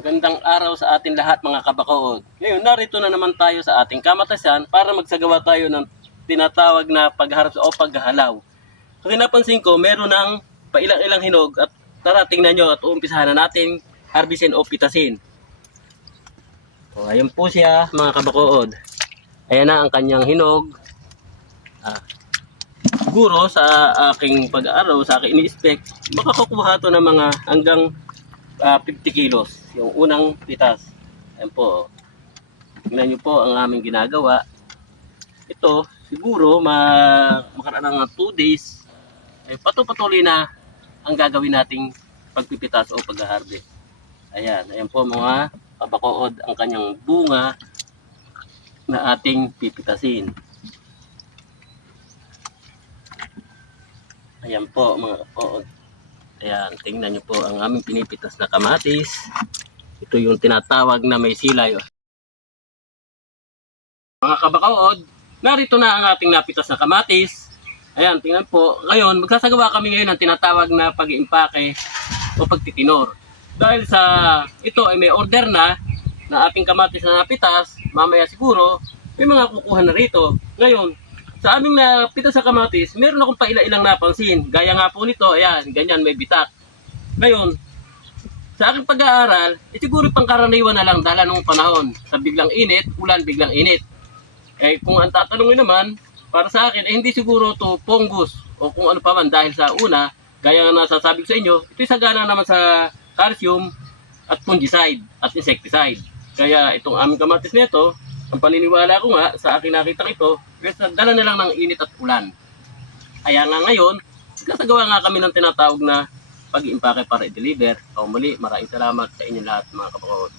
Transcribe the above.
Magandang araw sa atin lahat mga kabakood. Ngayon, narito na naman tayo sa ating kamatasan para magsagawa tayo ng tinatawag na pagharap o paghahalaw. Kasi napansin ko, meron ng pailang-ilang hinog at tara tingnan nyo at uumpisahan na natin harbisin o pitasin. O, ayun po siya mga kabakood. Ayan na ang kanyang hinog. Siguro sa aking pag-aaraw, sa aking ini-expect, makakukuha to ng mga hanggang 50 kilos. Yung unang pitas. Ayan po. Tingnan nyo po ang aming ginagawa. Ito, siguro makaraan ng 2 days, ay patuloy na ang gagawin nating pagpipitas o pag-harvest. Ayan, ayan po mga kabakood ang kanyang bunga na ating pipitasin. Ayan po mga kabakood. Ayan, tingnan nyo po ang aming pinipitas na kamatis. Ito yung tinatawag na may silay. Mga kabakaod, narito na ang ating napitas na kamatis. Ayan, tingnan po. Ngayon, magsasagawa kami ngayon ng tinatawag na pag-iimpake o pagtitinor. Dahil sa ito ay may order na ating kamatis na napitas, mamaya siguro may mga kukuha na rito. Ngayon, sa aming napitas sa kamatis, meron akong paila-ilang napansin. Gaya nga po nito, ayan, ganyan may bitak. Ngayon, sa aking pag-aaral, siguro pangkaraniwan na lang dala nung panahon. Sa biglang init, ulan, biglang init. Eh kung ang tatanungin naman, para sa akin, hindi siguro to fungus o kung ano pa man dahil sa una, gaya nga nasasabi ko sa inyo, ito'y sagana naman sa calcium at fungicide at insecticide. Kaya itong aming kamatis nito, ang paniniwala ko nga sa aking nakita ito, dala na lang ng init at ulan. Kaya nga ngayon, kasagawa nga kami ng tinatawag na pag-iimpake para i-deliver. O muli, maraming salamat sa inyo lahat mga kabakood.